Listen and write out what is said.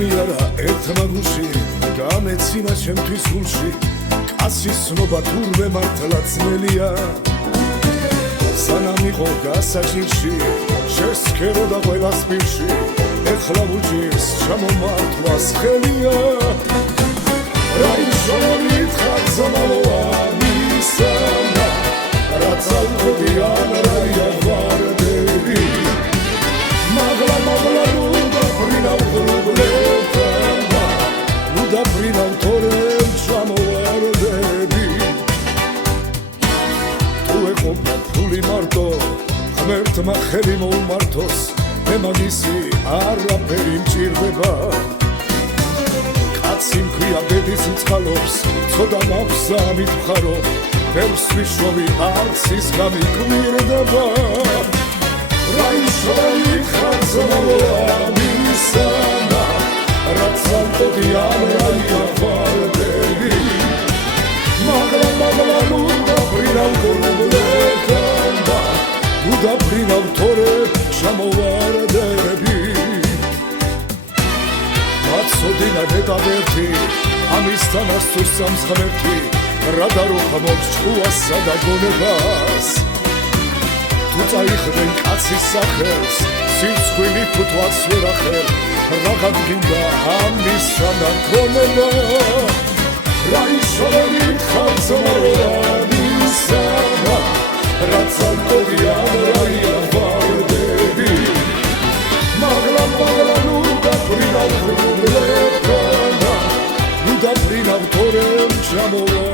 გამიარა ერთმა გულში გამეცინა ჩემთვის გულში კაცის ცნობა თურმე მართლა ძნელია სანამ იყო გასაჭირში შესქეროდა ყველას პირში ეხლა უჭირს ჩამომართვას ხელია რა ისოვლით ხარზამალოა მისანა რაც ალყოდიან რა იავარდები მაღლა ნუდაფრინავ ღრუბლებმა ნუდაფრინავ თორემ ჩამოვარდები თუ ეყოფა ფული მარტო ღმერთმა ხელი მოუმართოს მე მაგისი არაფერი მჭირდება კაცი მქვია ბედის მწყალობს ცოდა მაქვს ამით ვხარო ბევრს ვიშოვი არც ის გამიკვირდება რა ისოვლი ხარზამალოა მისანა რაც ალყოდიან რა იავარდები მაღლა ნუდაფრინავ ღრუბლებმა ნუდაფრინავ თორემ ჩამოვარდები მაცოდინა ნეტავერთი ამისთან ასწურს ღმერთი რა დაროხა მოქვს ჭკუასა და გონებას თუ წაიხვდნენ კაცის სახელს სიცხვილი ფუთვაც ვერ ახერ რაღა გინდა ამისა ნაქონება რა ისოვლით ხარზამალოა მისანა რაც ალყოდიან რა იავარდები მაღლა ნუდაფრინავ ღრუბლებმა ნუდაფრინავ თორემ ჩამოვარდები